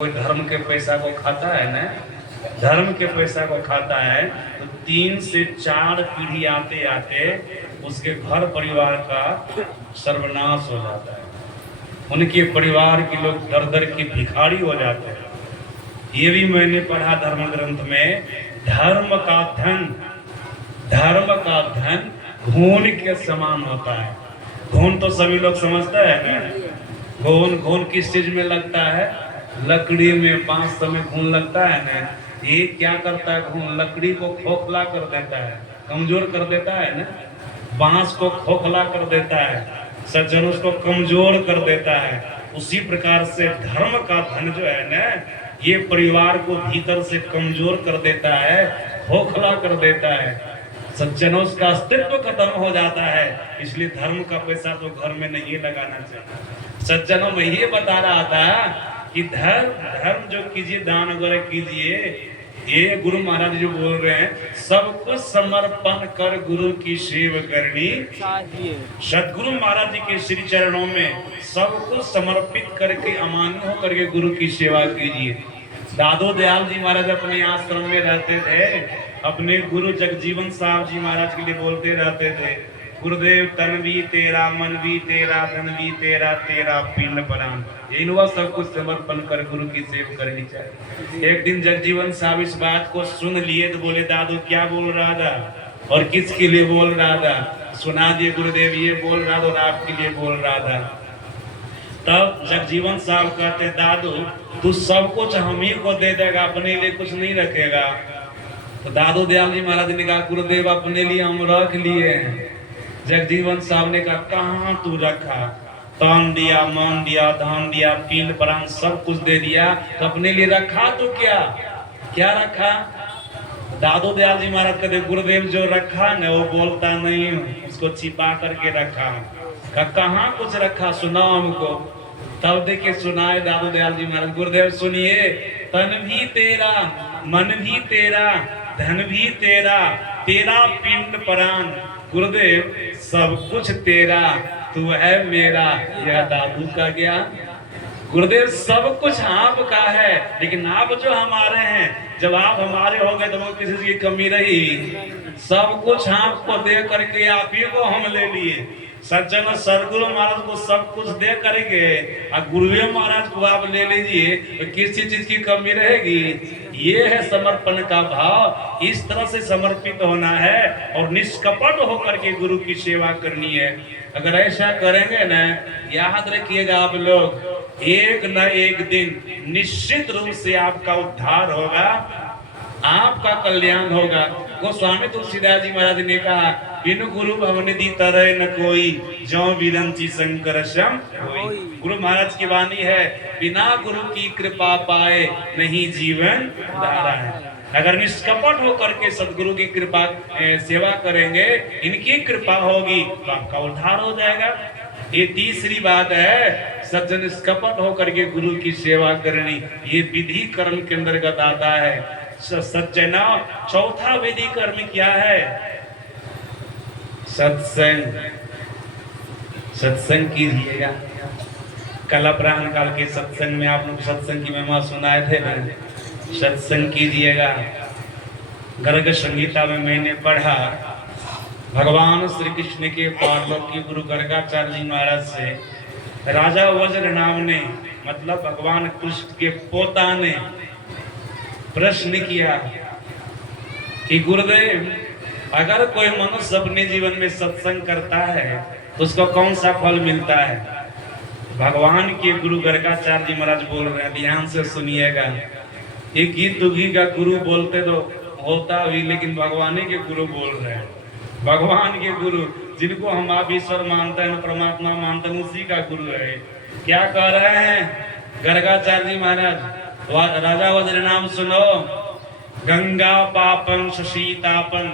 कोई धर्म के पैसा को खाता है ना, धर्म के पैसा को खाता है तो 3 से 4 पीढ़ी आते आते उसके घर परिवार का सर्वनाश हो जाता है। उनके परिवार के लोग दर दर के भिखारी हो जाते हैं। ये भी मैंने पढ़ा धर्म ग्रंथ में, धर्म का धन घून के समान होता है। घून तो सभी लोग समझते हैं ना। घून किस चीज में लगता है? लकड़ी में, बांस में घून लगता है ना। ये क्या करता है? घून लकड़ी को खोखला कर देता है, कमजोर कर देता है ना। बांस को खोखला कर देता है, सज्जन उसको कमजोर कर देता है। उसी प्रकार से धर्म का धन जो है ना, ये परिवार को भीतर से कमजोर कर देता है, खोखला कर देता है। सज्जनों का अस्तित्व खत्म हो जाता है। इसलिए धर्म का पैसा तो घर में नहीं लगाना चाहिए। सज्जनों में ये बता रहा था कि धर्म जो कीजिए, दान वगैरह कीजिए। ये गुरु महाराज जो बोल रहे हैं, सब कुछ समर्पण कर गुरु की सेवा करनी चाहिए। सदगुरु महाराज जी के श्री चरणों में सब कुछ समर्पित करके अमान्य होकर के गुरु की सेवा कीजिए। दादो दयाल जी महाराज अपने आश्रम में रहते थे, अपने गुरु जगजीवन साहब जी महाराज के लिए बोलते रहते थे, गुरुदेव तन भी तेरा, मन भी तेरा, धन भी तेरा, तेरा पिंड प्राण, इनवा सब कुछ समर्पण कर गुरु की सेवा करनी चाहिए। एक दिन जगजीवन साहब इस बात को सुन लिए तो बोले, दादू क्या बोल रहा था और किसके लिए बोल रहा था? सुना दिए गुरुदेव, ये बोल रहा था और आपके लिए बोल रहा था। तब जगजीवन साहब कहते, दादू तू सब कुछ हम ही को दे देगा, अपने लिए कुछ नहीं रखेगा। तो दादू दयाल जी महाराज ने कहा, गुरुदेव अपने लिए हम रख लिए हैं। जगजीवन साहब ने कहा, कहाँ तू रखा? तन दिया, मन दिया, धन दिया, पिंड प्राण सब कुछ दे दिया, तो अपने लिए रखा तो क्या रखा? दादू दयाल जी महाराज कहते, गुरुदेव जो रखा न वो बोलता नहीं, उसको छिपा करके रखा। कहाँ कुछ रखा? सुनाओ हमको। तब देखिए सुनाए दादू दयाल जी महाराज, गुरुदेव सुनिए, तन भी तेरा, मन भी तेरा, धन भी तेरा, तेरा पिंड प्राण, गुरुदेव सब कुछ तेरा, तू है मेरा। यह दादू का ज्ञान। गुरुदेव सब कुछ आपका है, लेकिन आप जो हमारे हैं, जब आप हमारे हो गए तो वो किसी की कमी रही? सब कुछ आपको दे करके आप ही को हम ले लिए। सज्जन सदगुरु महाराज को सब कुछ दे करके और गुरुदेव महाराज को आप ले लीजिए तो किसी चीज की कमी रहेगी? ये है समर्पण का भाव। इस तरह से समर्पित होना है और निष्कपट होकर के गुरु की सेवा करनी है। अगर ऐसा करेंगे ना, याद रखिएगा आप लोग, एक न एक दिन निश्चित रूप से आपका उद्धार होगा, आपका कल्याण होगा। गोस्वामी तुलसीदास जी महाराज ने कहा, बिनु गुरु भवन दी तरह न कोई, जो विरंची शंकर श्याम कोई। गुरु महाराज की वाणी है, बिना गुरु की कृपा पाए नहीं जीवन धारा है। अगर निष्कपट होकर के सदगुरु की कृपा सेवा करेंगे, इनकी कृपा होगी तो आपका उद्धार हो जाएगा। ये तीसरी बात है, सज्जन निष्कपट होकर के गुरु की सेवा करनी, ये विधि कर्म के अंतर्गत आता है। सज्जना चौथा विधि कर्म क्या है? सत्संग। सत्संग कीजिएगा। कल अपराह्न काल के सत्संग में आप लोग सत्संग की महिमा सुनाए थे ना, सत्संग कीजिएगा। गर्ग संहिता में मैंने पढ़ा, भगवान श्री कृष्ण के पार्वती गुरु गर्गाचार्य जी महाराज से राजा वज्र नाम ने, मतलब भगवान कृष्ण के पोता ने प्रश्न किया कि गुरुदेव, अगर कोई मनुष्य अपने जीवन में सत्संग करता है तो उसको कौन सा फल मिलता है? भगवान के गुरु गर्गाचार्य जी महाराज बोल रहे हैं, ध्यान से सुनिएगा। एक ही दुखी का गुरु बोलते तो होता भी, लेकिन भगवान के गुरु बोल रहे हैं। भगवान के गुरु, जिनको हम आप ईश्वर मानते हैं, परमात्मा मानते हैं, उसी का गुरु है। क्या कह रहे हैं गर्गाचार्य जी महाराज? राजा वज्र नाम सुनो, गंगा पापं शशीतापं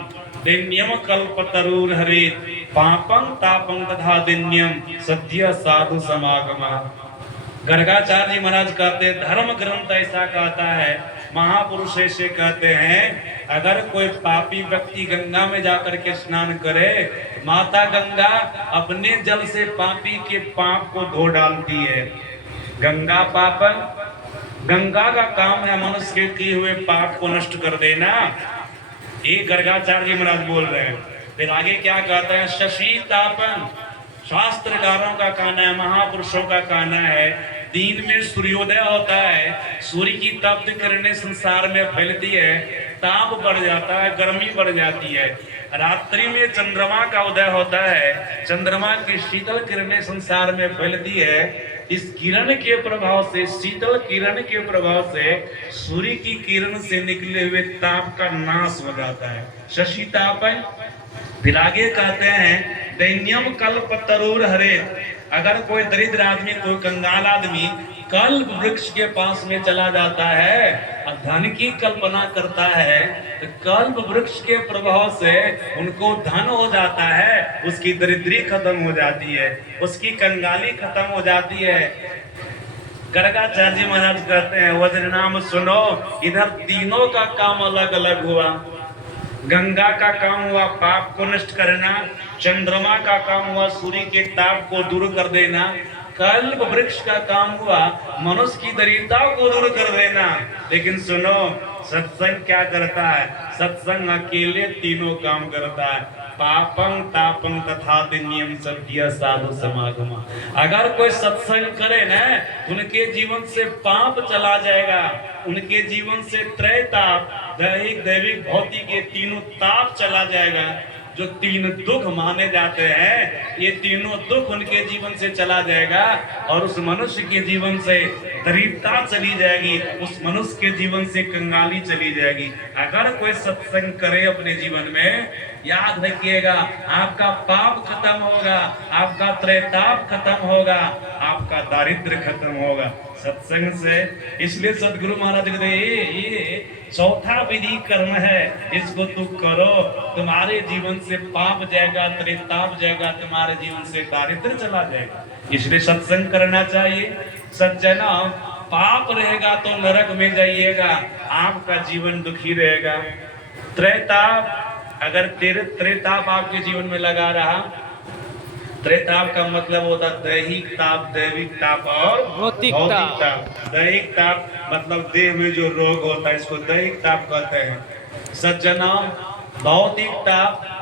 दिन्यम कल्पतरुर हरे, पापं तापं तथा दिन्यम सद्य साधु समागमा। गर्गाचार्य जी महाराज कहते, धर्म ग्रंथ ऐसा कहता है, महापुरुष ऐसे कहते हैं, अगर कोई पापी व्यक्ति गंगा में जाकर के स्नान करे, माता गंगा अपने जल से पापी के पाप को धो डालती है। गंगा पापन गंगा का काम है मनुष्य के किए हुए पाप को नष्ट कर देना। ये गर्गाचार्य जी महाराज बोल रहे हैं। फिर आगे क्या कहते हैं, शशि तापन, शास्त्रकारों का कहना है, महापुरुषों का कहना है, दिन में सूर्योदय होता है, सूर्य की तप्त किरणें संसार में फैलती है, ताप बढ़ जाता है, गर्मी बढ़ जाती है। रात्रि में चंद्रमा का उदय होता है, चंद्रमा की शीतल किरणें संसार में फैलती है। इस किरण के प्रभाव से, शीतल किरण के प्रभाव से सूर्य की किरण से निकले हुए ताप का नाश हो जाता है, शशि तापन। फिर आगे कहते हैं, दैन्यम कल्प तरुर हरे, अगर कोई दरिद्र आदमी, कोई कंगाल आदमी कल्प वृक्ष के पास में चला जाता है और धन की कल्पना करता है, तो कल्प वृक्ष के प्रभाव से उनको धन हो जाता है, उसकी दरिद्री खत्म हो जाती है, उसकी कंगाली खत्म हो जाती है। गर्गाचार्य महाराज कहते हैं, वज्र नाम सुनो, इधर तीनों का काम अलग अलग हुआ। गंगा का काम हुआ पाप को नष्ट करना, चंद्रमा का काम हुआ सूर्य के ताप को दूर कर देना, कल्प वृक्ष का काम हुआ मनुष्य की दरिद्रता को दूर कर देना। लेकिन सुनो, सत्संग क्या करता है? सत्संग अकेले तीनों काम करता है, पापं तापं तथा नियम सत्य साधु समागम। अगर कोई सत्संग करे ना, उनके जीवन से पाप चला जाएगा, उनके जीवन से त्रय ताप, दैहिक दैविक भौतिक ये तीनों ताप चला जाएगा। जो तीन दुख माने जाते हैं, ये तीनों दुख उनके जीवन से चला जाएगा और उस मनुष्य के जीवन से दरिद्रता चली जाएगी, उस मनुष्य के जीवन से कंगाली चली जाएगी। अगर कोई सत्संग करे अपने जीवन में, याद रखिएगा, आपका पाप खत्म होगा, आपका त्रैताप खत्म होगा, आपका दारिद्र्य खत्म होगा सत्संग से। इसलिए सदगुरु महाराज कहते ये चौथा विधि कर्म है, इसको तू करो, तुम्हारे जीवन से पाप जाएगा, त्रैताप जाएगा, तुम्हारे जीवन से दारिद्र्य चला जाएगा। इसलिए सत्संग करना चाहिए। सज्जना, पाप रहेगा तो नरक में जाइएगा, आपका जीवन दुखी रहेगा। त्रैताप, अगर त्रैताप आपके जीवन में लगा रहा, त्रैताप का मतलब होता है दैहिक ताप, दैविक ताप और भौतिक ताप। दैहिक ताप मतलब देह में जो रोग होता है, इसको दैहिक ताप कहते हैं। सज्जना, भौतिक ताप,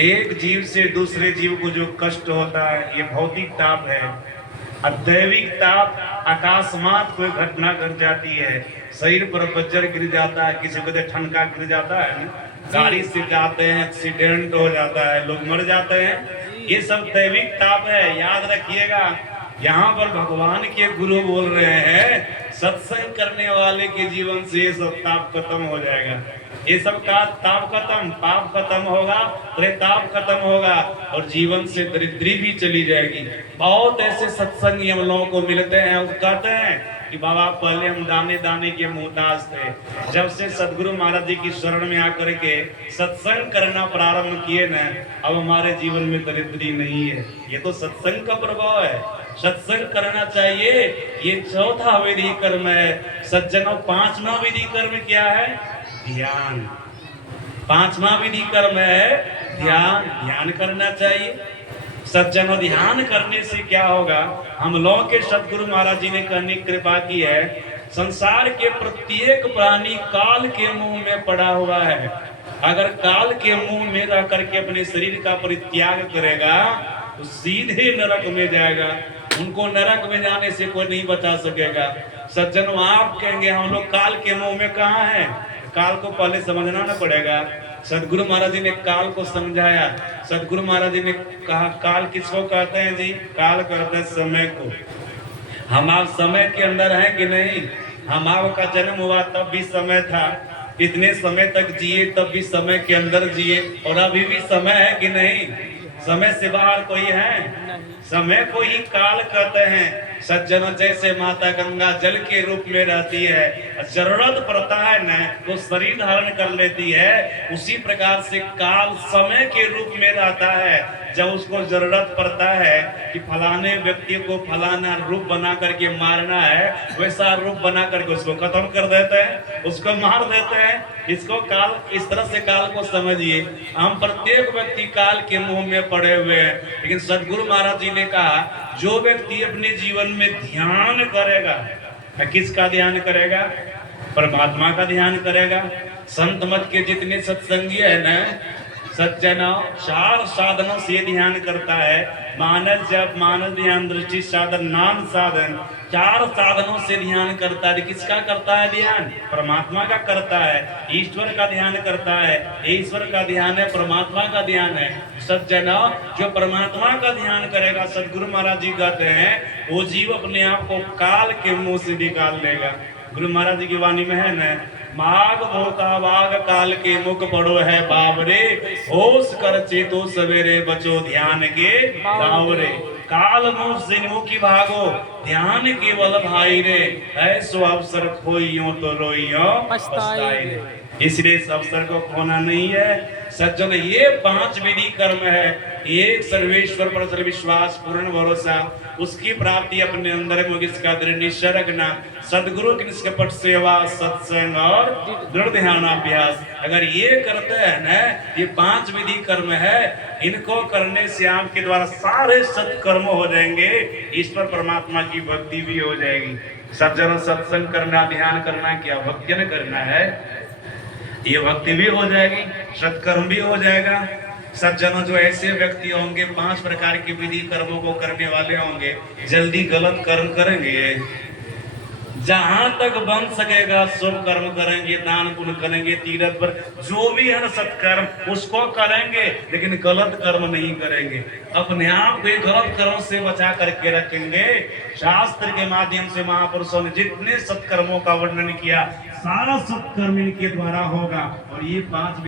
एक जीव से दूसरे जीव को जो कष्ट होता है, ये भौतिक ताप है। और दैविक ताप, अकस्मात कोई घटना घट जाती है, शरीर पर वज्र गिर जाता है, किसी को ठनका गिर जाता है, गाड़ी से जाते हैं, एक्सीडेंट हो जाता है, लोग मर जाते हैं, ये सब दैविक ताप है। याद रखिएगा, यहाँ पर भगवान के गुरु बोल रहे हैं, सत्संग करने वाले के जीवन से ये सब ताप खत्म हो जाएगा। ये सब का ताप खत्म, पाप खत्म होगा, त्रैताप खत्म होगा और जीवन से दरिद्री भी चली जाएगी। बहुत ऐसे सत्संगी हम लोगों को मिलते हैं, वो कहते हैं कि बाबा पहले हम दाने दाने के मोहताज थे, जब से सदगुरु महाराज जी की शरण में आकर के सत्संग करना प्रारंभ किए न, अब हमारे जीवन में दरिद्री नहीं है। ये तो सत्संग का प्रभाव है, सत्संग करना चाहिए। ये चौथा विधि कर्म है। सज्जनों, पांचवा विधि कर्म क्या है? ध्यान। पांचवा विधि कर्म है ध्यान। ध्यान करना चाहिए सज्जनों। ध्यान करने से क्या होगा? हम लोगों के सदगुरु महाराज जी ने कहने की कृपा की है, संसार के प्रत्येक प्राणी काल के मुंह में पड़ा हुआ है। अगर काल के मुंह में रह करके अपने शरीर का परित्याग करेगा तो सीधे नरक में जाएगा। उनको नरक में जाने से कोई नहीं बचा सकेगा। सज्जनों, आप कहेंगे हम लोग काल के मुंह में कहाँ हैं? काल को पहले समझना ना पड़ेगा। सदगुरु महाराज जी ने काल को समझाया। सदगुरु महाराज जी ने कहा, काल किसको कहते हैं जी? काल कहते हैं समय को। हम आप समय के अंदर हैं कि नहीं? हम आपका जन्म हुआ तब भी समय था, इतने समय तक जिए तब भी समय के अंदर जिए, और अभी भी समय है कि नहीं? समय से बाहर कोई है? समय को ही काल कहते हैं। सज्जनों, जैसे माता गंगा जल के रूप में रहती है, जरूरत पड़ता है न तो शरीर धारण कर लेती है, उसी प्रकार से काल समय के रूप में रहता है। जब उसको जरूरत पड़ता है कि फलाने व्यक्ति को फलाना रूप बना करके मारना है, वैसा रूप बना करके उसको खत्म कर देते हैं, उसको मार देते हैं। इसको काल, इस तरह से काल को समझिए। हम प्रत्येक व्यक्ति काल के मुंह में पड़े हुए हैं। लेकिन सदगुरु महाराज जी ने कहा, जो व्यक्ति अपने जीवन में ध्यान करेगा, किसका ध्यान करेगा? परमात्मा का ध्यान करेगा। संत मत के जितने सत्संगी है ना, सज्जन, चार साधनों से ध्यान करता है। मानस जप, मानस ध्यान, दृष्टि साधन, नाम साधन, चार साधनों से ध्यान करता है। किसका करता है ध्यान? परमात्मा का करता है। ईश्वर का ध्यान करता है। ईश्वर का ध्यान है, परमात्मा का ध्यान है। सज्जन, जो परमात्मा का ध्यान करेगा, सदगुरु महाराज जी कहते हैं, वो जीव अपने आप को काल के मुंह से निकाल लेगा। गुरु महाराज जी की वाणी में है न, माग भोता बाग काल के मुख पड़ो है बावरे, होश कर चेतो सवेरे बचो ध्यान के बावरे। काल मुख से मुखी भागो, ध्यान केवल भाई रे, ऐसो अवसर खोइयो तो रोइयो पछताई रे। इसलिए इस अवसर को खोना नहीं है। सज्जन, ये 5 विधि कर्म है। एक सर्वेश्वर पर सर्व विश्वास, पूर्ण भरोसा, उसकी प्राप्ति अपने अंदर में इसका दृढ़ निश्चय रखना, सदगुरु की निष्कपट सेवा, सत्संग और दृढ़ ध्यानाभ्यास। अगर ये करते हैं ना, ये 5 विधि कर्म है, इनको करने से आपके द्वारा सारे सत्कर्म हो जाएंगे। ईश्वर परमात्मा की भक्ति भी हो जाएगी। सज्जनों, सत्संग करना, ध्यान करना क्या भक्ति न करना है? ये भक्ति भी हो जाएगी, सत्कर्म भी हो जाएगा। सज्जनों, जो ऐसे व्यक्ति होंगे 5 प्रकार के विधि कर्मों को करने वाले होंगे, जल्दी गलत कर्म करेंगे। जहां तक बन सकेगा शुभ कर्म करेंगे, दान पुण्य करेंगे, तीर्थ पर जो भी है सत्कर्म उसको करेंगे, लेकिन गलत कर्म नहीं करेंगे। अपने आप को गलत कर्म से बचा करके रखेंगे। शास्त्र के माध्यम से महापुरुषों ने जितने सत्कर्मों का वर्णन किया, सारा सत्कर्म इनके द्वारा होगा। और ये 5